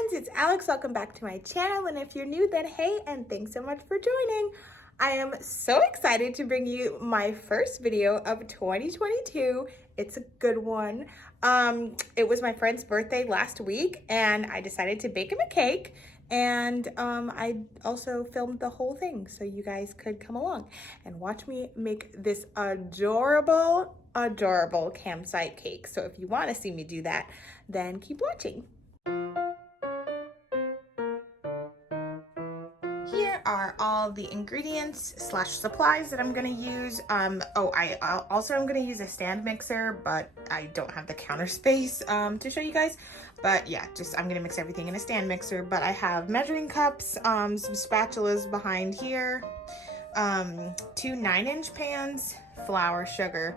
friends, it's Alex. Welcome back to my channel, and if you're new, then hey, and thanks so much for joining. I am so excited to bring you my first video of 2022. It's a good one. It was my friend's birthday last week, and I decided to bake him a cake, and I also filmed the whole thing so you guys could come along and watch me make this adorable campsite cake. So if you want to see me do that, then keep watching. Here are all the ingredients / supplies that I'm gonna use. I also am gonna use a stand mixer, but I don't have the counter space to show you guys. But yeah, I'm gonna mix everything in a stand mixer. But I have measuring cups, some spatulas behind here, 2 9-inch pans, flour, sugar,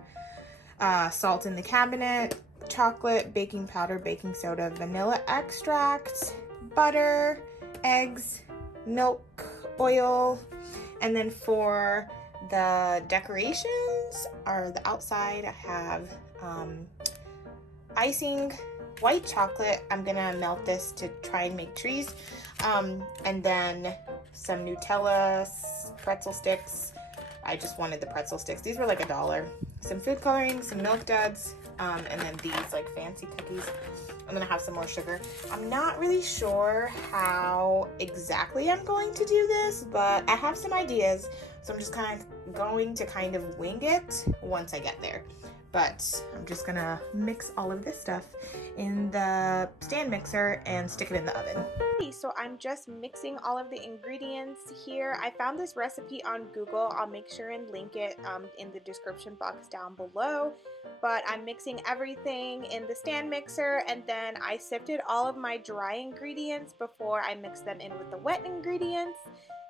salt in the cabinet, chocolate, baking powder, baking soda, vanilla extract, butter, eggs, milk, oil, and then for the decorations or the outside, I have icing, white chocolate. I'm gonna melt this to try and make trees, and then some Nutella pretzel sticks. I just wanted the pretzel sticks. These were like $1. Some food coloring, some milk duds, and then these like fancy cookies. I'm gonna have some more sugar. I'm not really sure how exactly I'm going to do this, but I have some ideas. So I'm just kind of going to wing it once I get there. But I'm just gonna mix all of this stuff in the stand mixer and stick it in the oven. So I'm just mixing all of the ingredients here. I found this recipe on Google. I'll make sure and link it in the description box down below. But I'm mixing everything in the stand mixer, and then I sifted all of my dry ingredients before I mixed them in with the wet ingredients,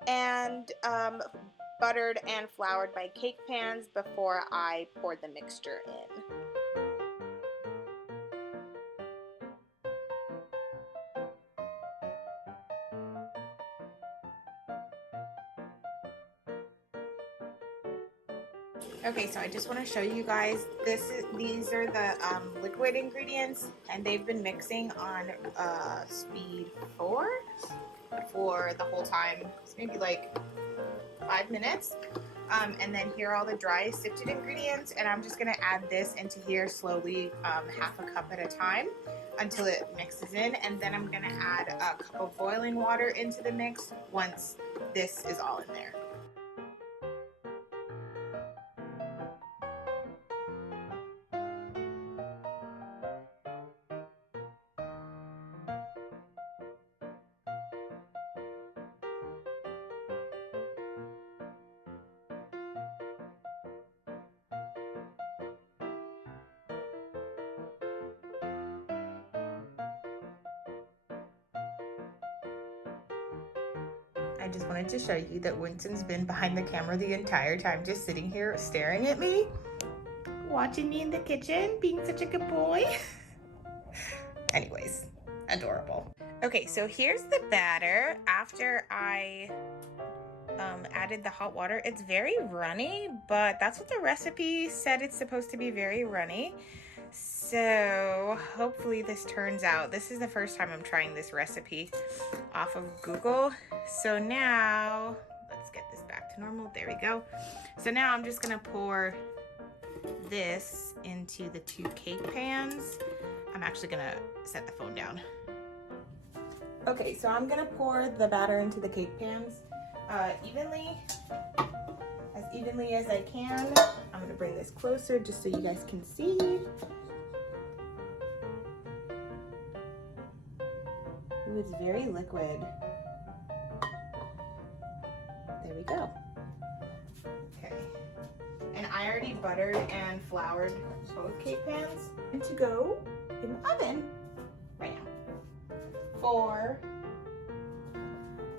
and buttered and floured my cake pans before I poured the mixture in. Okay, so I just want to show you guys, these are the liquid ingredients, and they've been mixing on speed 4 for the whole time. It's maybe like 5 minutes. And then here are all the dry sifted ingredients, and I'm just going to add this into here slowly, half a cup at a time until it mixes in, and then I'm going to add a cup of boiling water into the mix once this is all in there. I just wanted to show you that Winston's been behind the camera the entire time, just sitting here staring at me, watching me in the kitchen, being such a good boy. Anyways, adorable. Okay, so here's the batter. After I added the hot water, it's very runny, but that's what the recipe said. It's supposed to be very runny. So hopefully this turns out. This is the first time I'm trying this recipe off of Google. So now let's get this back to normal. There we go. So now I'm just gonna pour this into the 2 cake pans. I'm actually gonna set the phone down. Okay, so I'm gonna pour the batter into the cake pans as evenly as I can. I'm gonna bring this closer just so you guys can see. Ooh, it's very liquid. There we go. Okay. And I already buttered and floured both cake pans. And to go in the oven right now for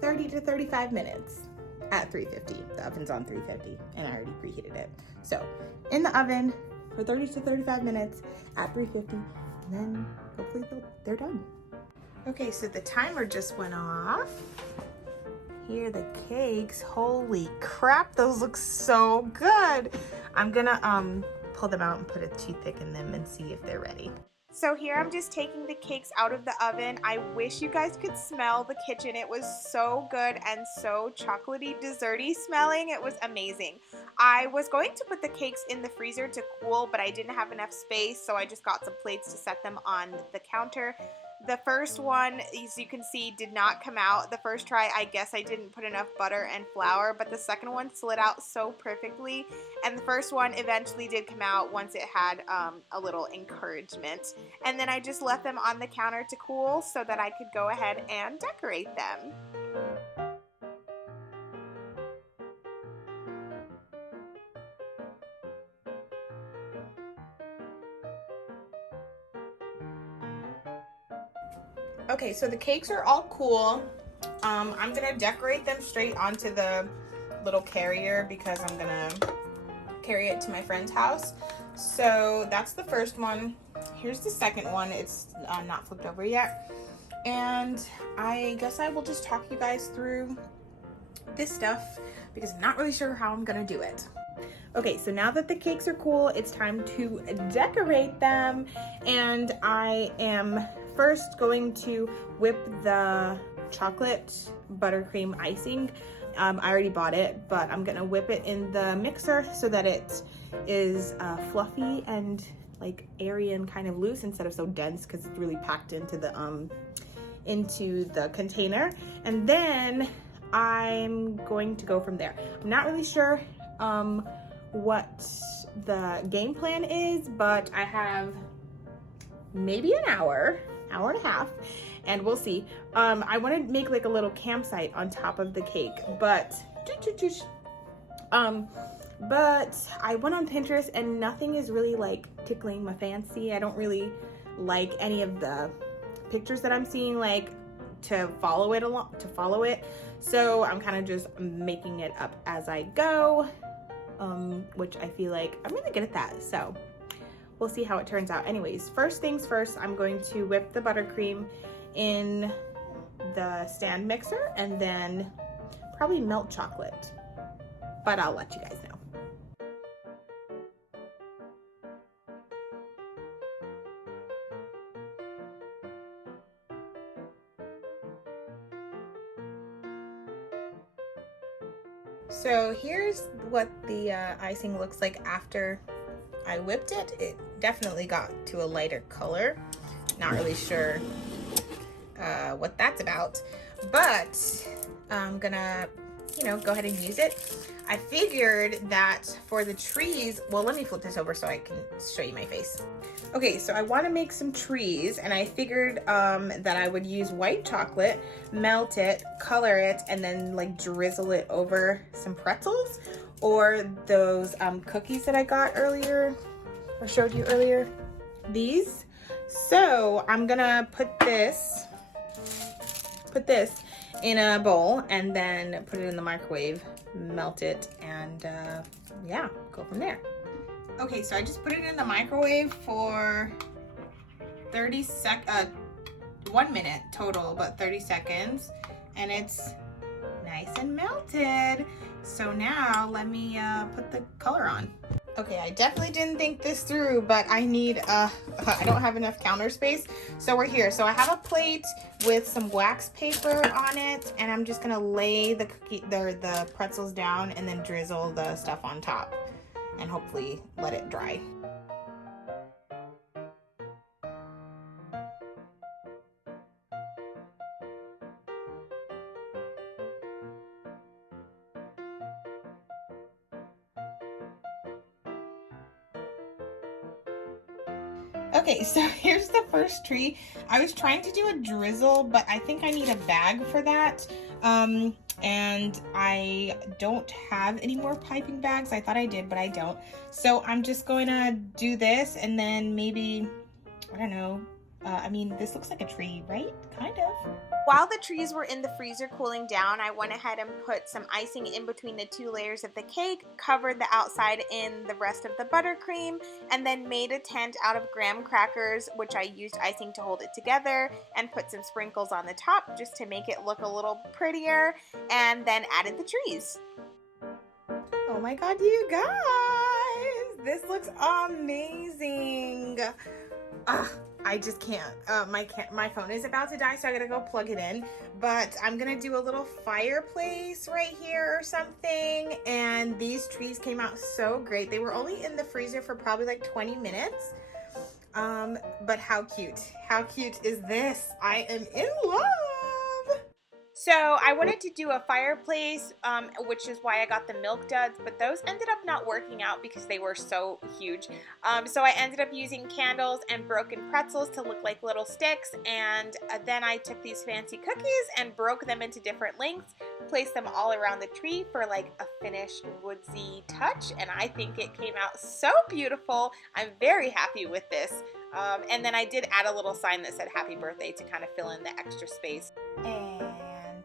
30 to 35 minutes at 350. The oven's on 350 and I already preheated it. So in the oven for 30 to 35 minutes at 350, and then hopefully they're done. Okay, so the timer just went off. Here are the cakes. Holy crap, those look so good. I'm gonna pull them out and put a toothpick in them and see if they're ready. So here I'm just taking the cakes out of the oven. I wish you guys could smell the kitchen. It was so good and so chocolatey, desserty smelling. It was amazing. I was going to put the cakes in the freezer to cool, but I didn't have enough space, so I just got some plates to set them on the counter. The first one, as you can see, did not come out. The first try, I guess I didn't put enough butter and flour, but the second one slid out so perfectly. And the first one eventually did come out once it had a little encouragement. And then I just left them on the counter to cool so that I could go ahead and decorate them. Okay, so the cakes are all cool. I'm gonna decorate them straight onto the little carrier because I'm gonna carry it to my friend's house. So that's the first one. Here's the second one. It's not flipped over yet. And I guess I will just talk you guys through this stuff because I'm not really sure how I'm gonna do it. Okay, so now that the cakes are cool, it's time to decorate them. And I am first going to whip the chocolate buttercream icing. I already bought it, but I'm gonna whip it in the mixer so that it is fluffy and like airy and kind of loose instead of so dense because it's really packed into the container. And then I'm going to go from there. I'm not really sure what the game plan is, but I have maybe an hour and a half, and we'll see. I want to make like a little campsite on top of the cake, but I went on Pinterest and nothing is really like tickling my fancy. I don't really like any of the pictures that I'm seeing like to follow it. So I'm kind of just making it up as I go, which I feel like I'm really good at that. So we'll see how it turns out. Anyways, first things first, I'm going to whip the buttercream in the stand mixer and then probably melt chocolate, but I'll let you guys know. So here's what the icing looks like after I whipped it. It definitely got to a lighter color. Not really sure what that's about, but I'm gonna, go ahead and use it. I figured that for the trees, well, let me flip this over so I can show you my face. Okay, so I want to make some trees, and I figured that I would use white chocolate, melt it, color it, and then like drizzle it over some pretzels or those cookies that I got earlier, or showed you earlier, these. So I'm gonna put this in a bowl and then put it in the microwave, melt it, and yeah, go from there. Okay, so I just put it in the microwave for 1 minute total, but 30 seconds, and it's nice and melted. So now let me put the color on. Okay, I definitely didn't think this through, but I need, I don't have enough counter space. So we're here. So I have a plate with some wax paper on it, and I'm just gonna lay the pretzels down and then drizzle the stuff on top and hopefully let it dry. Okay, so here's the first tree. I was trying to do a drizzle, but I think I need a bag for that. And I don't have any more piping bags. I thought I did, but I don't. So I'm just going to do this and then maybe, I don't know. I mean, this looks like a tree, right? Kind of. While the trees were in the freezer cooling down, I went ahead and put some icing in between the 2 layers of the cake, covered the outside in the rest of the buttercream, and then made a tent out of graham crackers, which I used icing to hold it together, and put some sprinkles on the top just to make it look a little prettier, and then added the trees. Oh my god, you guys! This looks amazing! I just can't. My phone is about to die, so I gotta go plug it in. But I'm gonna do a little fireplace right here or something. And these trees came out so great. They were only in the freezer for probably like 20 minutes. But how cute? How cute is this? I am in love. So I wanted to do a fireplace, which is why I got the milk duds, but those ended up not working out because they were so huge. So I ended up using candles and broken pretzels to look like little sticks, and then I took these fancy cookies and broke them into different lengths, placed them all around the tree for like a finished woodsy touch, and I think it came out so beautiful. I'm very happy with this. And then I did add a little sign that said happy birthday to kind of fill in the extra space. And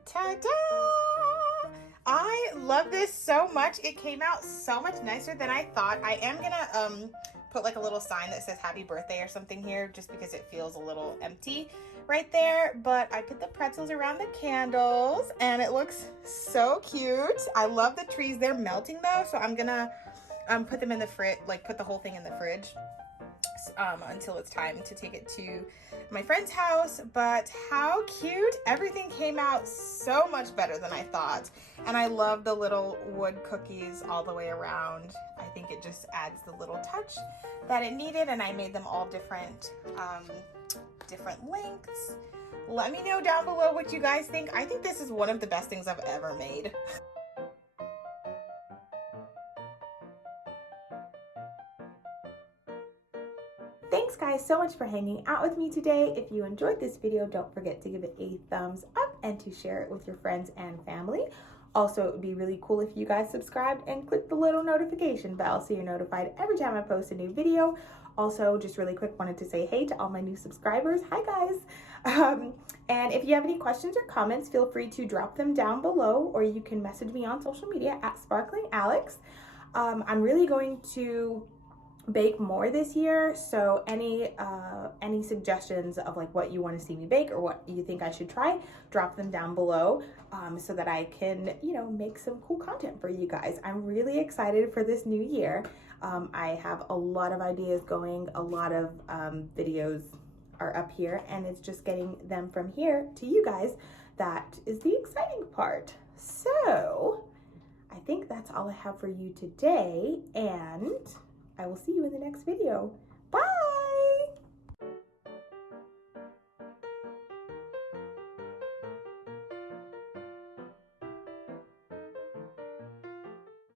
ta-da! I love this so much. It came out so much nicer than I thought. I am gonna put like a little sign that says happy birthday or something here just because it feels a little empty right there. But I put the pretzels around the candles and it looks so cute. I love the trees. They're melting though, so I'm gonna put them in the fridge, like put the whole thing in the fridge until it's time to take it to my friend's house. But how cute. Everything came out so much better than I thought, and I love the little wood cookies all the way around. I think it just adds the little touch that it needed, and I made them all different lengths. Let me know down below what you guys think. I think this is one of the best things I've ever made. Thanks guys so much for hanging out with me today. If you enjoyed this video, don't forget to give it a thumbs up and to share it with your friends and family. Also, it would be really cool if you guys subscribed and click the little notification bell so you're notified every time I post a new video. Also, just really quick, wanted to say hey to all my new subscribers. Hi guys. And if you have any questions or comments, feel free to drop them down below, or you can message me on social media at SparklingAlex. I'm really going to bake more this year, so any suggestions of like what you want to see me bake or what you think I should try, drop them down below so that I can, you know, make some cool content for you guys. I'm really excited for this new year. I have a lot of ideas going, a lot of videos are up here, and it's just getting them from here to you guys that is the exciting part. So I think that's all I have for you today, and I will see you in the next video.